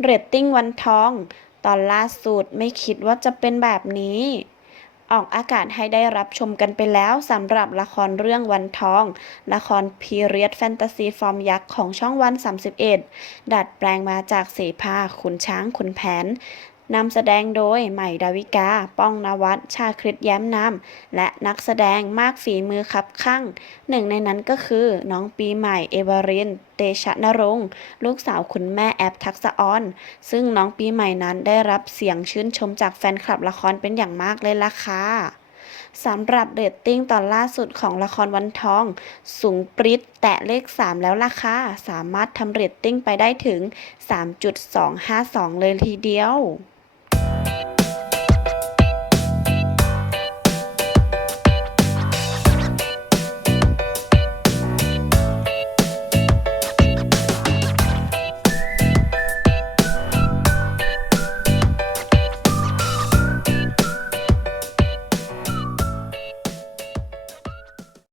เรตติ้งวันทอง ตอนล่าสุดไม่คิดว่าจะเป็นแบบนี้ ออกอากาศให้ได้รับชมกันไปแล้วสำหรับละครเรื่องวันทอง ละครพีเรียดแฟนตาซีฟอร์มยักษ์ของช่องวัน 31 ดัดแปลงมาจากเสภาขุนช้างขุนแผน นำแสดงโดยใหม่ดาวิกา ป้องนวัดชาคริตแย้มนามและนักแสดงมากฝีมือคับข้างหนึ่งในนั้นก็คือน้องปีใหม่เอวารินเตชะนรงค์ลูกสาวคุณแม่แอปทักษะออน ซึ่งน้องปีใหม่นั้นได้รับเสียงชื่นชมจากแฟนคลับละครเป็นอย่างมากเลยล่ะค่ะสำหรับเรตติ้งตอนล่าสุดของละครวันทอง สูงปริ๊ดแตะเลข 3 แล้วล่ะค่ะ สามารถทำเรตติ้งไปได้ถึง 3.252 เลยทีเดียว